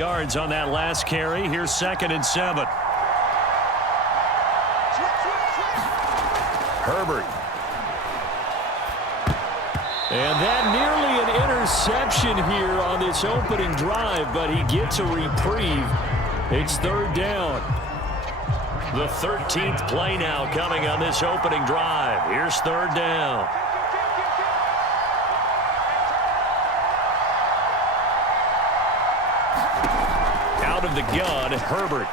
Yards on that last carry. Here's 2nd and 7. Herbert. And that nearly an interception here on this opening drive, but he gets a reprieve. It's 3rd down. The 13th play now coming on this opening drive. Here's 3rd down. Out of the gun, Herbert.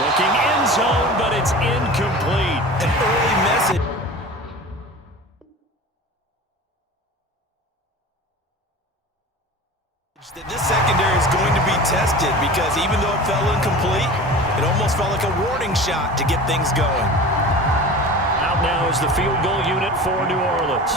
Looking end zone, but it's incomplete. An early message. That this secondary is going to be tested because even though it fell incomplete, it almost felt like a warning shot to get things going. Out now is the field goal unit for New Orleans.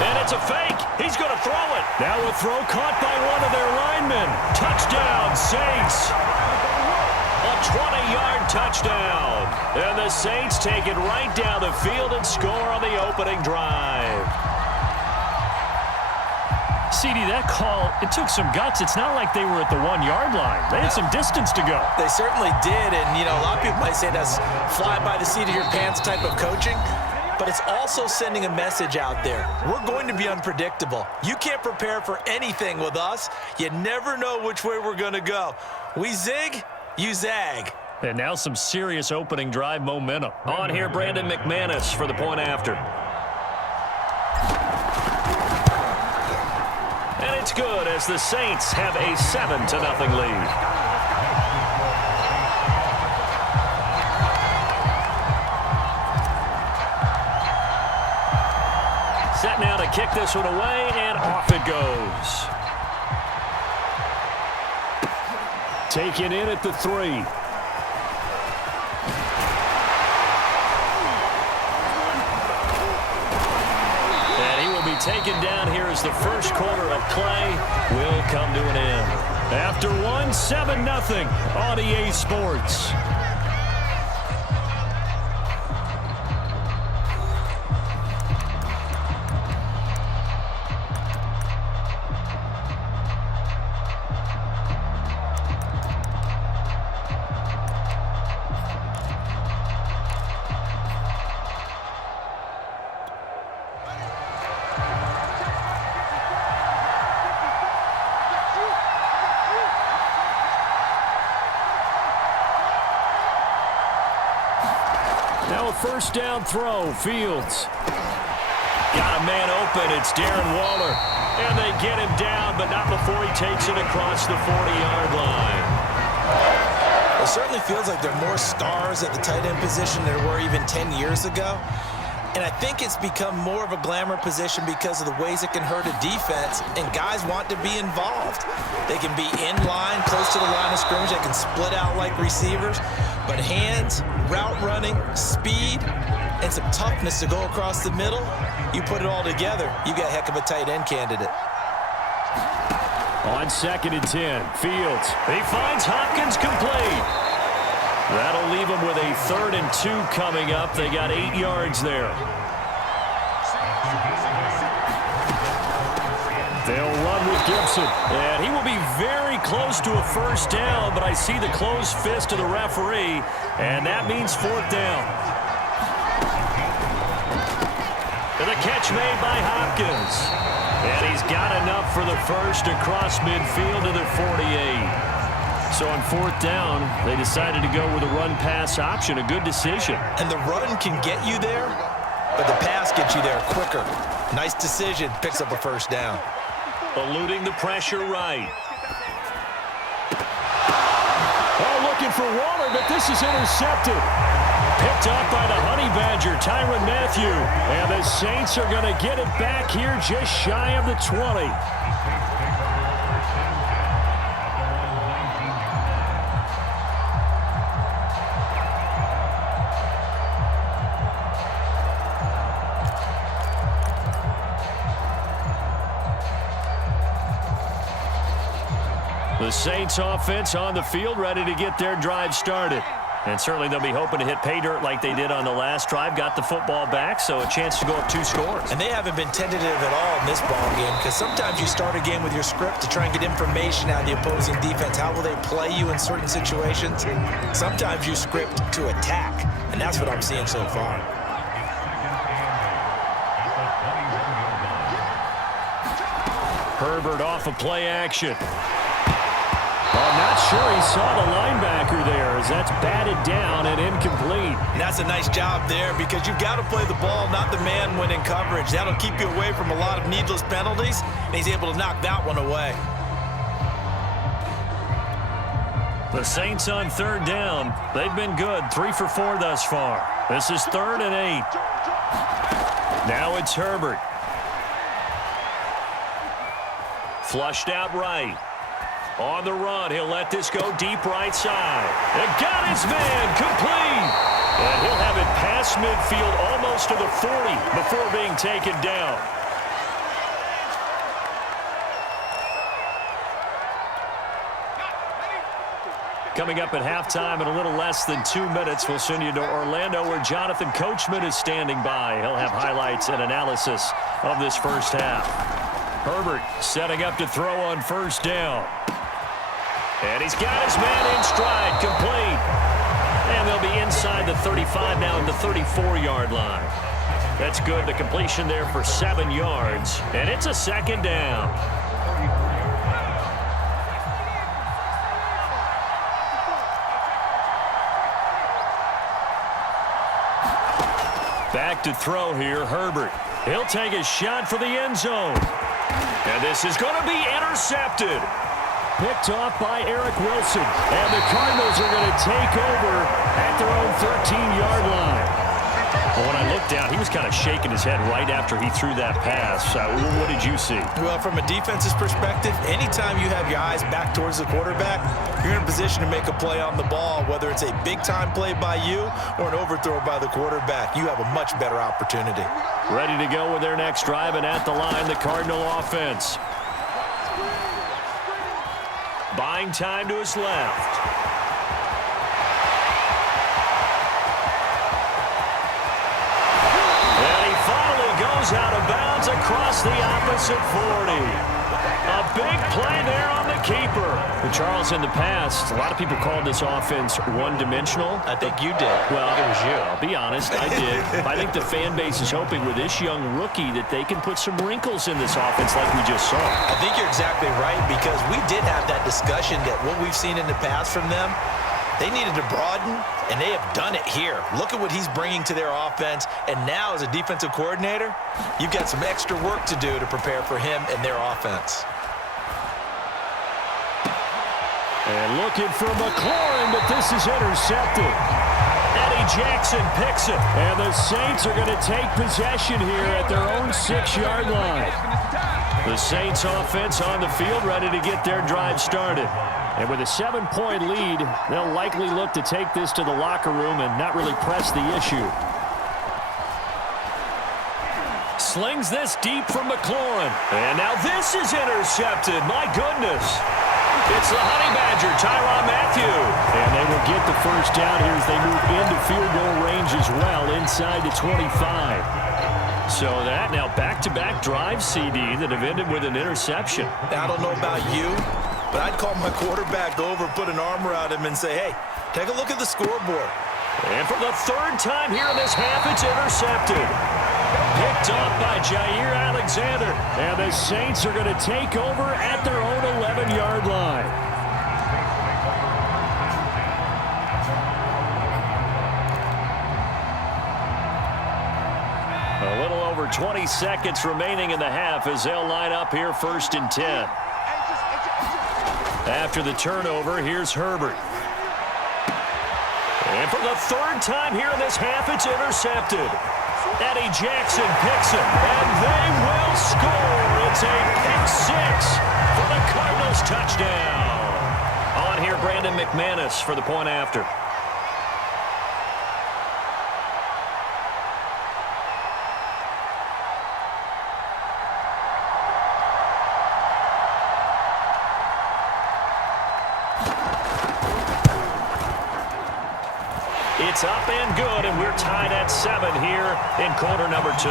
And it's a fake. He's going to throw it. Now a throw caught by one of their linemen. Touchdown, Saints. A 20-yard touchdown. And the Saints take it right down the field and score on the opening drive. CD, that call, it took some guts. It's not like they were at the 1-yard line. They had some distance to go. They certainly did, and, you know, a lot of people might say that's fly by the seat of your pants type of coaching, but it's also sending a message out there. We're going to be unpredictable. You can't prepare for anything with us. You never know which way we're going to go. We zig, you zag. And now some serious opening drive momentum. On here, Brandon McManus for the point after. And it's good as the Saints have a 7-0 lead. Set now to kick this one away, and off it goes. Taken in at the 3. Taken down here as the first quarter of play will come to an end. After 7-0 on EA Sports. Now a first down throw, Fields. Got a man open, it's Darren Waller. And they get him down, but not before he takes it across the 40-yard line. It certainly feels like there are more stars at the tight end position than there were even 10 years ago. And I think it's become more of a glamour position because of the ways it can hurt a defense, and guys want to be involved. They can be in line, close to the line of scrimmage. They can split out like receivers. But hands, route running, speed, and some toughness to go across the middle, you put it all together, you got a heck of a tight end candidate. On 2nd and 10, Fields. He finds Hopkins complete. That'll leave them with a 3rd and 2 coming up. They got 8 yards there. They'll run with Gibson. And he will be very close to a first down, but I see the closed fist of the referee, and that means 4th down. And the catch made by Hopkins. And he's got enough for the first across midfield to the 48. So on 4th down, they decided to go with a run-pass option. A good decision. And the run can get you there, but the pass gets you there quicker. Nice decision. Picks up a first down. Eluding the pressure right. Oh, looking for Waller, but this is intercepted. Picked up by the Honey Badger, Tyrann Mathieu. And the Saints are going to get it back here just shy of the 20. The Saints offense on the field, ready to get their drive started. And certainly they'll be hoping to hit pay dirt like they did on the last drive. Got the football back, so a chance to go up 2 scores. And they haven't been tentative at all in this ball game, because sometimes you start a game with your script to try and get information out of the opposing defense. How will they play you in certain situations? Sometimes you script to attack, and that's what I'm seeing so far. Herbert off of play action. I'm not sure he saw the linebacker there, as that's batted down and incomplete. And that's a nice job there, because you've got to play the ball, not the man when in coverage. That'll keep you away from a lot of needless penalties, and he's able to knock that one away. The Saints on 3rd down. They've been good, 3 for 4 thus far. This is 3rd and 8. Now it's Herbert. Flushed out right. On the run, he'll let this go deep right side. And got his man, complete. And he'll have it past midfield almost to the 40 before being taken down. Coming up at halftime in a little less than 2 minutes, we'll send you to Orlando, where Jonathan Coachman is standing by. He'll have highlights and analysis of this first half. Herbert setting up to throw on 1st down. And he's got his man in stride, complete. And they'll be inside the 35 now at the 34-yard line. That's good. The completion there for 7 yards. And it's a 2nd down. Back to throw here, Herbert. He'll take a shot for the end zone. And this is going to be intercepted. Picked off by Eric Wilson. And the Cardinals are going to take over at their own 13-yard line. Well, when I looked down, he was kind of shaking his head right after he threw that pass. What did you see? Well, from a defense's perspective, anytime you have your eyes back towards the quarterback, you're in a position to make a play on the ball, whether it's a big-time play by you or an overthrow by the quarterback. You have a much better opportunity. Ready to go with their next drive, and at the line, the Cardinal offense. Buying time to his left. And he finally goes out of bounds across the opposite 40. A big play there on the keeper. But Charles, in the past, a lot of people called this offense one-dimensional. I think you did. Well, I think it was you. I'll be honest, I did. I think the fan base is hoping with this young rookie that they can put some wrinkles in this offense like we just saw. I think you're exactly right, because we did have that discussion that what we've seen in the past from them, they needed to broaden, and they have done it here. Look at what he's bringing to their offense, and now as a defensive coordinator, you've got some extra work to do to prepare for him and their offense. And looking for McLaurin, but this is intercepted. Eddie Jackson picks it, and the Saints are going to take possession here at their own 6-yard line. The Saints offense on the field, ready to get their drive started. And with a 7-point lead, they'll likely look to take this to the locker room and not really press the issue. Slings this deep from McLaurin. And now this is intercepted. My goodness. It's the Honey Badger, Tyrann Mathieu. And they will get the first down here as they move into field goal range as well, inside the 25. So that now back-to-back drive, CD, that have ended with an interception. Now, I don't know about you, but I'd call my quarterback over, put an arm around him, and say, hey, take a look at the scoreboard. And for the 3rd time here in this half, it's intercepted. Picked off by Jair Alexander. And the Saints are going to take over at their own 11-yard line. A little over 20 seconds remaining in the half as they'll line up here 1st and 10. After the turnover, here's Herbert. And for the 3rd time here in this half, it's intercepted. Eddie Jackson picks it, and they will score. It's a pick 6 for the Cardinals touchdown. On here, Brandon McManus for the point after. It's up and good, and we're tied at 7 here in quarter number 2.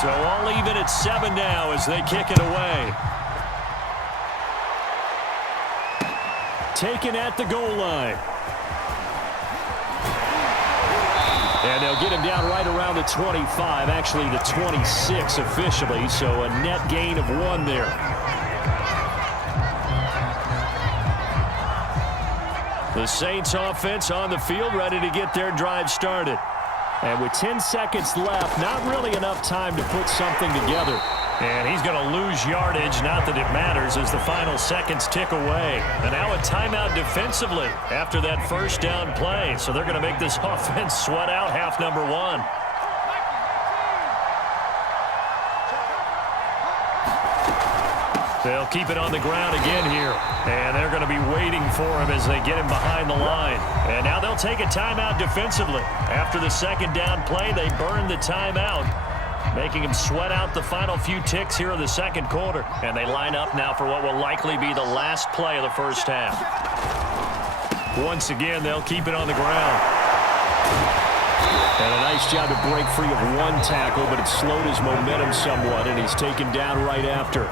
So all even at 7 now as they kick it away. Taken at the goal line. And they'll get him down right around the 25, actually the 26 officially, so a net gain of 1 there. The Saints offense on the field, ready to get their drive started. And with 10 seconds left, not really enough time to put something together. And he's going to lose yardage, not that it matters, as the final seconds tick away. And now a timeout defensively after that first down play. So they're going to make this offense sweat out half number 1. They'll keep it on the ground again here. And they're going to be waiting for him as they get him behind the line. And now they'll take a timeout defensively. After the second down play, they burn the timeout, making him sweat out the final few ticks here in the second quarter. And they line up now for what will likely be the last play of the first half. Once again, they'll keep it on the ground. And a nice job to break free of 1 tackle, but it slowed his momentum somewhat, and he's taken down right after.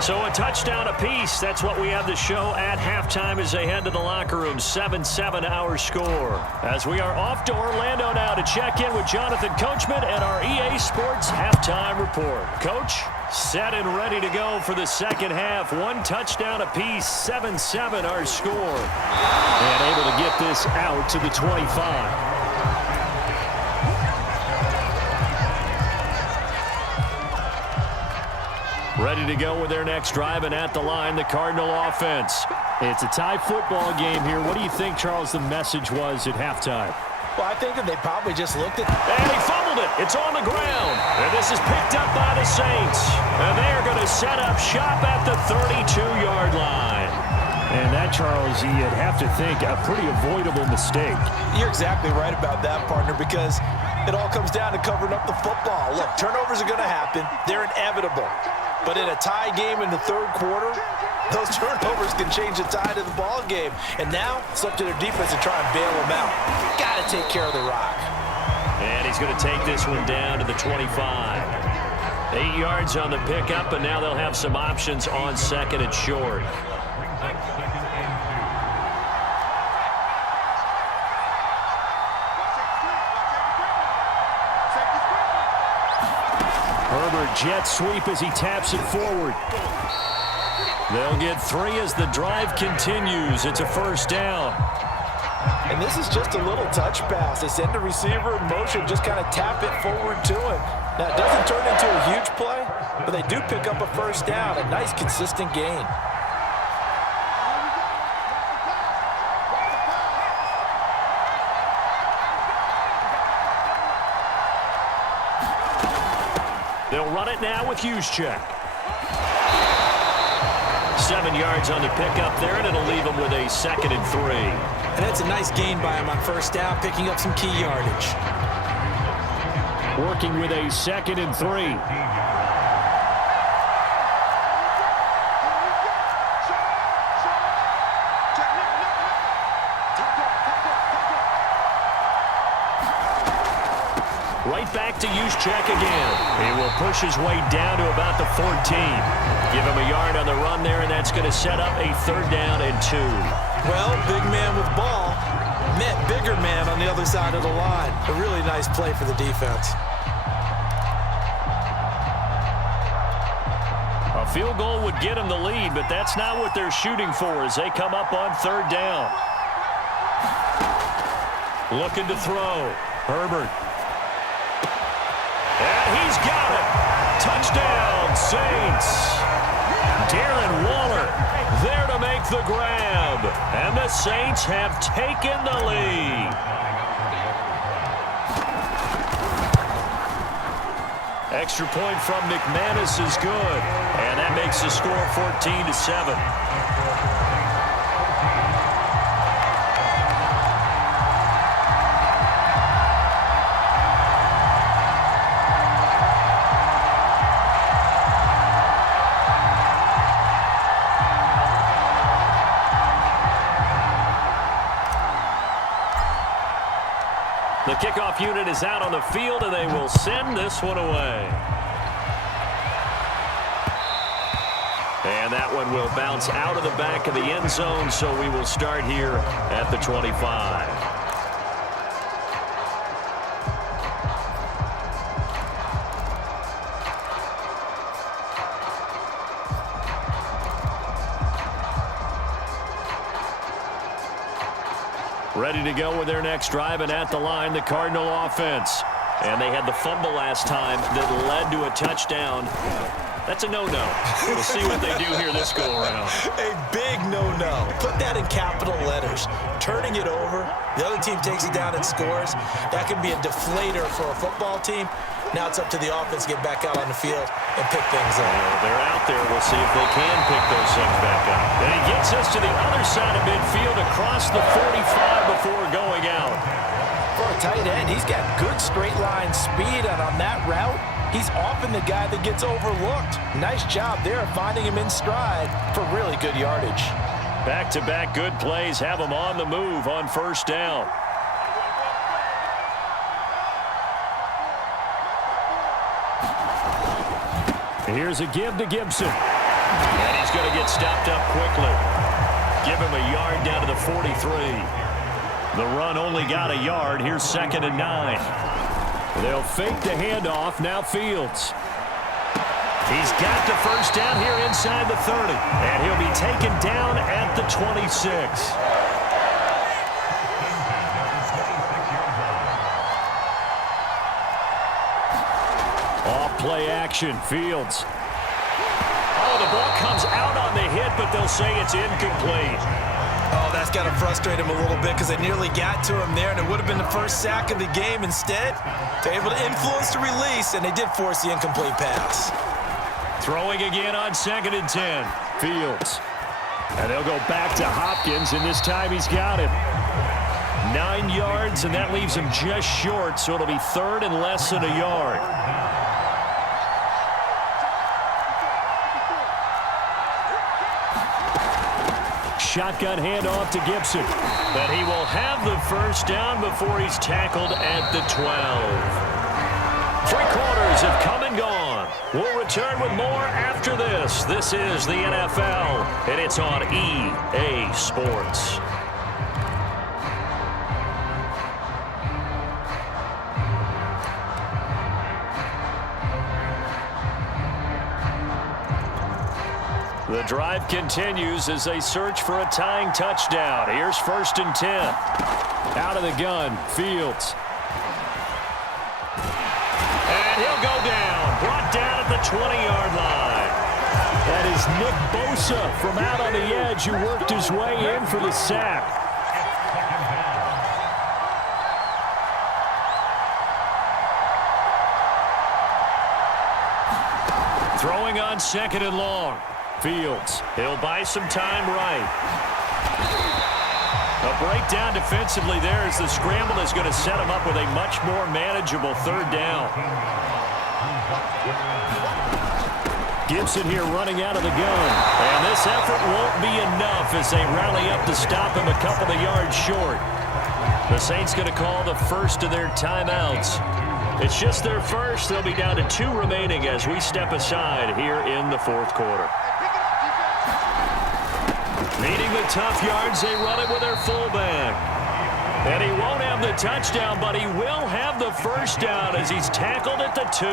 So a touchdown apiece. That's what we have to show at halftime as they head to the locker room. 7-7 our score. As we are off to Orlando now to check in with Jonathan Coachman and our EA Sports halftime report. Coach, set and ready to go for the second half. 1 touchdown apiece. 7-7 our score. And able to get this out to the 25. Ready to go with their next drive, and at the line, the Cardinal offense. It's a tie football game here. What do you think, Charles, the message was at halftime? Well, I think that they probably just looked at... And he fumbled it. It's on the ground. And this is picked up by the Saints. And they are going to set up shop at the 32-yard line. And that, Charles, you'd have to think a pretty avoidable mistake. You're exactly right about that, partner, because it all comes down to covering up the football. Look, turnovers are going to happen. They're inevitable. But in a tie game in the third quarter, those turnovers can change the tide of the ball game. And now it's up to their defense to try and bail them out. Got to take care of the rock. And he's going to take this one down to the 25. 8 yards on the pickup, and now they'll have some options on second and short. Herbert jet sweep as he taps it forward. They'll get 3 as the drive continues. It's a first down. And this is just a little touch pass. They send the receiver in motion, just kind of tap it forward to him. Now, it doesn't turn into a huge play, but they do pick up a first down, a nice, consistent gain. They'll run it now with Juszczyk. 7 yards on the pickup there, and it'll leave them with a 2nd and 3. And that's a nice gain by him on first down, picking up some key yardage. Working with a 2nd and 3. Right back to Juszczyk again. He will push his way down to about the 14. Give him a yard on the run there, and that's going to set up a 3rd down and 2. Well, big man with ball met bigger man on the other side of the line. A really nice play for the defense. A field goal would get them the lead, but that's not what they're shooting for as they come up on 3rd down. Looking to throw. Herbert. And he's got it. Touchdown, Saints. Darren Waller there to make the grab. And the Saints have taken the lead. Extra point from McManus is good. And that makes the score 14-7. The kickoff unit is out on the field, and they will send this one away. And that one will bounce out of the back of the end zone, so we will start here at the 25. Ready to go with their next drive, and at the line, the Cardinal offense. And they had the fumble last time that led to a touchdown. That's a no-no. We'll see what they do here this go-around. A big no-no. Put that in capital letters. Turning it over, the other team takes it down and scores. That can be a deflator for a football team. Now it's up to the offense to get back out on the field and pick things up. They're out there. We'll see if they can pick those things back up. And he gets us to the other side of midfield across the 45 before going out. For a tight end, he's got good straight line speed, and on that route, he's often the guy that gets overlooked. Nice job there finding him in stride for really good yardage. Back-to-back good plays have him on the move on first down. Here's a give to Gibson. And he's going to get stopped up quickly. Give him a yard down to the 43. The run only got a yard. Here's 2nd and 9. They'll fake the handoff. Now Fields. He's got the first down here inside the 30. And he'll be taken down at the 26. Play action, Fields. Oh, the ball comes out on the hit, but they'll say it's incomplete. Oh, that's got to frustrate him a little bit because they nearly got to him there, and it would have been the first sack of the game. Instead, they're able to influence the release, and they did force the incomplete pass. Throwing again on 2nd and 10. Fields. And they'll go back to Hopkins, and this time he's got him. 9 yards, and that leaves him just short, so it'll be 3rd and less than a yard. Shotgun handoff to Gibson. But he will have the first down before he's tackled at the 12. 3 quarters have come and gone. We'll return with more after this. This is the NFL, and it's on EA Sports. The drive continues as they search for a tying touchdown. Here's 1st and 10. Out of the gun, Fields. And he'll go down. Brought down at the 20-yard line. That is Nick Bosa from out on the edge who worked his way in for the sack. Throwing on 2nd and long. Fields. He'll buy some time right. A breakdown defensively there as the scramble is going to set him up with a much more manageable 3rd down. Gibson here running out of the gun. And this effort won't be enough as they rally up to stop him a couple of yards short. The Saints going to call the first of their timeouts. It's just their first. They'll be down to 2 remaining as we step aside here in the 4th quarter. Needing the tough yards, they run it with their fullback. And he won't have the touchdown, but he will have the first down as he's tackled at the 2.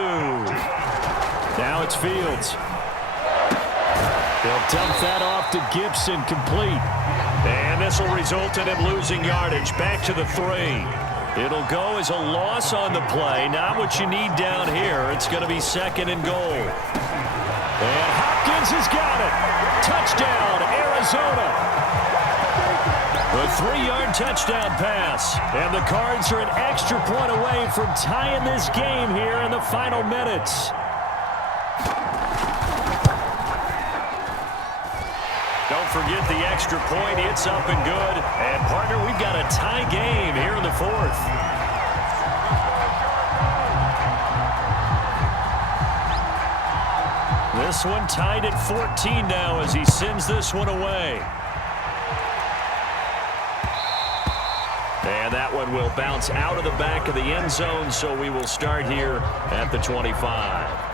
Now it's Fields. They'll dump that off to Gibson, complete. And this will result in him losing yardage back to the 3. It'll go as a loss on the play. Not what you need down here. It's going to be 2nd and goal. And Hopkins has got it. Touchdown, Arizona. A 3-yard touchdown pass. And the Cards are an extra point away from tying this game here in the final minutes. Don't forget the extra point. It's up and good. And, partner, we've got a tie game here in the fourth. This one tied at 14 now as he sends this one away. And that one will bounce out of the back of the end zone, so we will start here at the 25.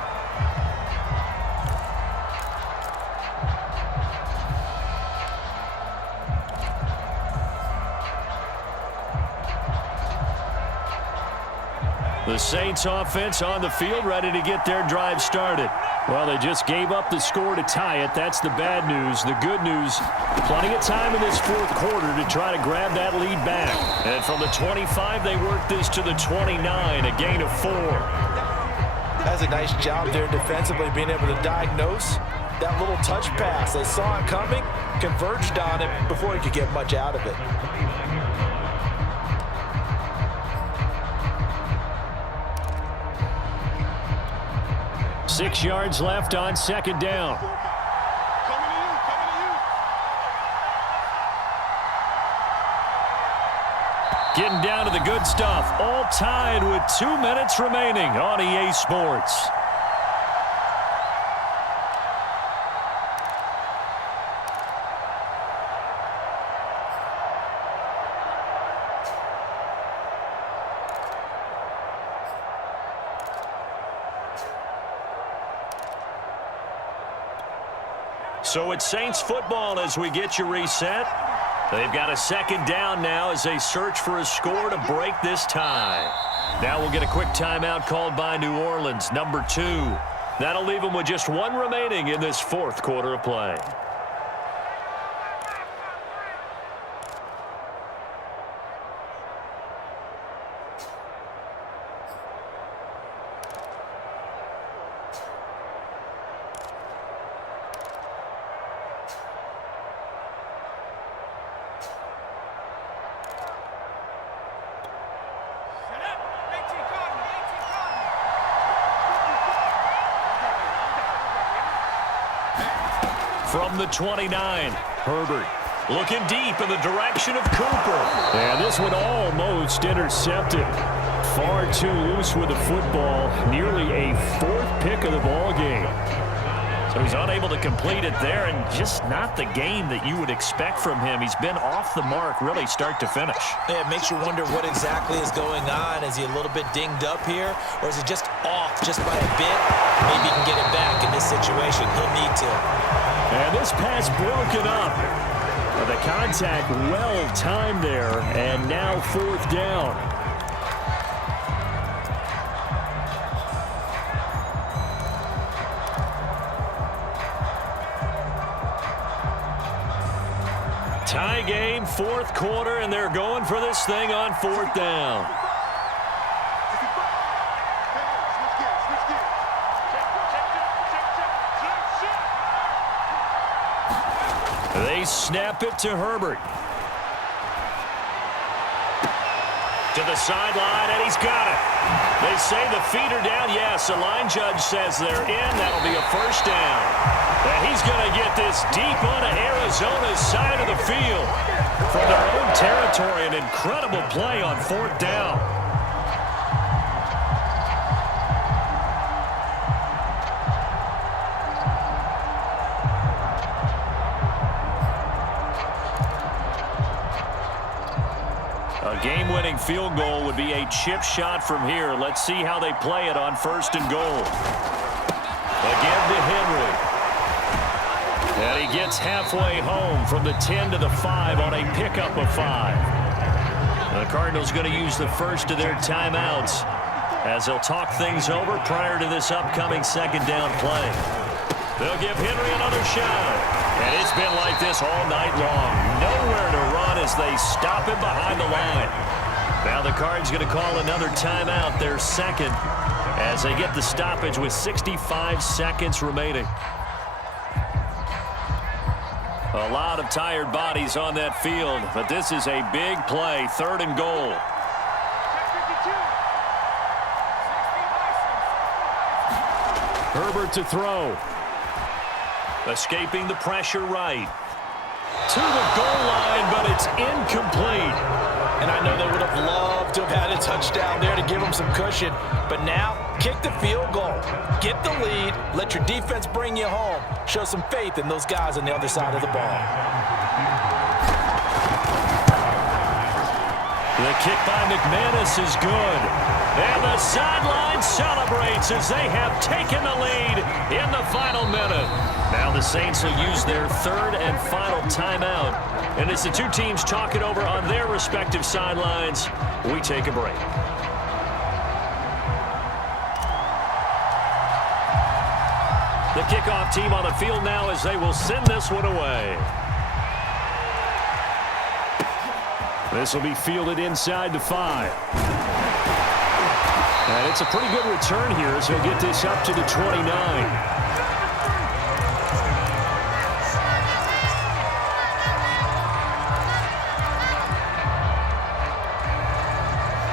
The Saints offense on the field, ready to get their drive started. Well, they just gave up the score to tie it. That's the bad news. The good news, plenty of time in this fourth quarter to try to grab that lead back. And from the 25, they work this to the 29, a gain of 4. That's a nice job there defensively, being able to diagnose that little touch pass. They saw it coming, converged on it before he could get much out of it. Six yards left on second down. Getting down to the good stuff. All tied with 2 minutes remaining on EA Sports. So it's Saints football as we get you reset. They've got a second down now as they search for a score to break this tie. Now we'll get a quick timeout called by New Orleans, number 2. That'll leave them with just 1 remaining in this fourth quarter of play. From the 29, Herbert looking deep in the direction of Cooper. And this one almost intercepted. Far too loose with the football. Nearly a 4th pick of the ball game. So he's unable to complete it there, and just not the game that you would expect from him. He's been off the mark really start to finish. Yeah, it makes you wonder what exactly is going on. Is he a little bit dinged up here, or is it just off just by a bit? Maybe he can get it back in this situation. He'll need to. And this pass broken up. The contact well timed there, and now 4th down. Tie game, 4th quarter, and they're going for this thing on 4th down. They snap it to Herbert. To the sideline, and he's got it. They say the feet are down. Yes, the line judge says they're in. That'll be a first down. And he's going to get this deep onto Arizona's side of the field. From their own territory, an incredible play on 4th down. A game-winning field goal would be a chip shot from here. Let's see how they play it on 1st and goal. Again to Henry. And he gets halfway home from the 10 to the 5 on a pickup of 5. The Cardinals going to use the first of their timeouts as they'll talk things over prior to this upcoming second down play. They'll give Henry another shot. And it's been like this all night long. Nowhere to run as they stop him behind the line. Now the Cards going to call another timeout, their second, as they get the stoppage with 65 seconds remaining. A lot of tired bodies on that field, but this is a big play, 3rd and goal. Herbert to throw. Escaping the pressure right. To the goal line, but it's incomplete. And I know they would have loved to have had a touchdown there to give them some cushion. But now, kick the field goal. Get the lead. Let your defense bring you home. Show some faith in those guys on the other side of the ball. The kick by McManus is good. And the sideline celebrates as they have taken the lead in the final minute. Now the Saints will use their 3rd and final timeout. And as the two teams talk it over on their respective sidelines, we take a break. The kickoff team on the field now as they will send this one away. This will be fielded inside the 5. And it's a pretty good return here as he'll get this up to the 29.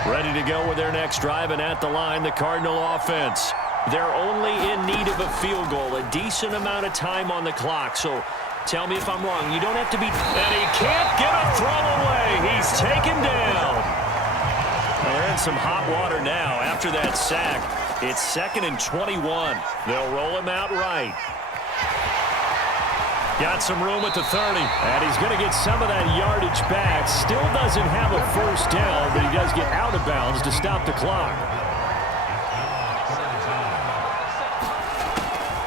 Ready to go with their next drive, and at the line, the Cardinal offense. They're only in need of a field goal, a decent amount of time on the clock. So tell me if I'm wrong. You don't have to be... And he can't get a throw away. He's taken down. They're in some hot water now after that sack. It's 2nd and 21. They'll roll him out right. Got some room at the 30. And he's going to get some of that yardage back. Still doesn't have a first down, but he does get out of bounds to stop the clock.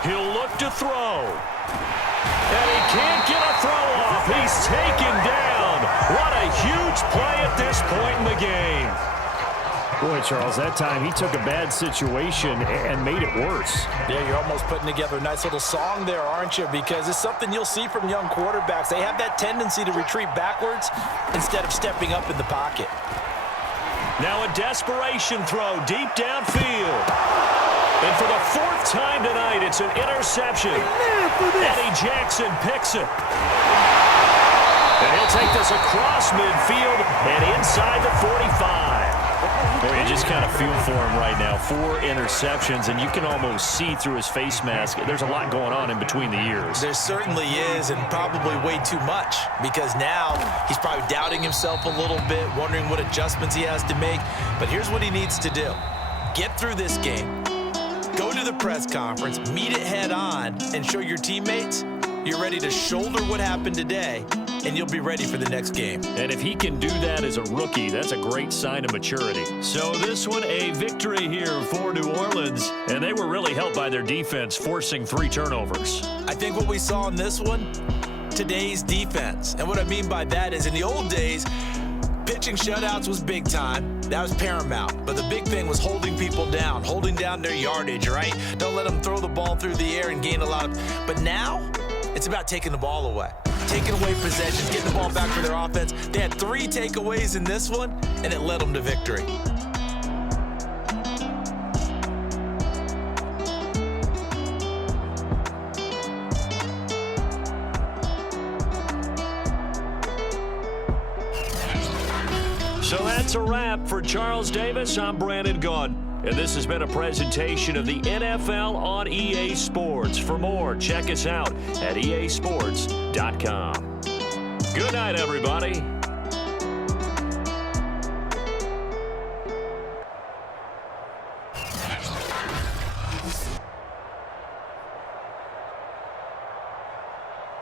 He'll look to throw. And he can't get a throw off. He's taken down. What a huge play at this point in the game. Boy, Charles, that time he took a bad situation and made it worse. Yeah, you're almost putting together a nice little song there, aren't you? Because it's something you'll see from young quarterbacks. They have that tendency to retreat backwards instead of stepping up in the pocket. Now a desperation throw deep downfield. And for the 4th time tonight, it's an interception. Eddie Jackson picks it. And he'll take this across midfield and inside the 45. Boy, you just kind of feel for him right now. 4 interceptions, and you can almost see through his face mask. There's a lot going on in between the ears. There certainly is, and probably way too much, because now he's probably doubting himself a little bit, wondering what adjustments he has to make. But here's what he needs to do. Get through this game. Go to the press conference, meet it head on, and show your teammates you're ready to shoulder what happened today, and you'll be ready for the next game. And if he can do that as a rookie, that's a great sign of maturity. So this one, a victory here for New Orleans, and they were really helped by their defense forcing 3 turnovers. I think what we saw in this one, today's defense. And what I mean by that is in the old days, pitching shutouts was big time. That was paramount. But the big thing was holding people down, holding down their yardage, right? Don't let them throw the ball through the air and gain a lot of... But now, it's about taking the ball away. Taking away possessions, getting the ball back for their offense. They had 3 takeaways in this one, and it led them to victory. So that's a wrap for Charles Davis. I'm Brandon Gaudin. And this has been a presentation of the NFL on EA Sports. For more, check us out at easports.com. Good night, everybody.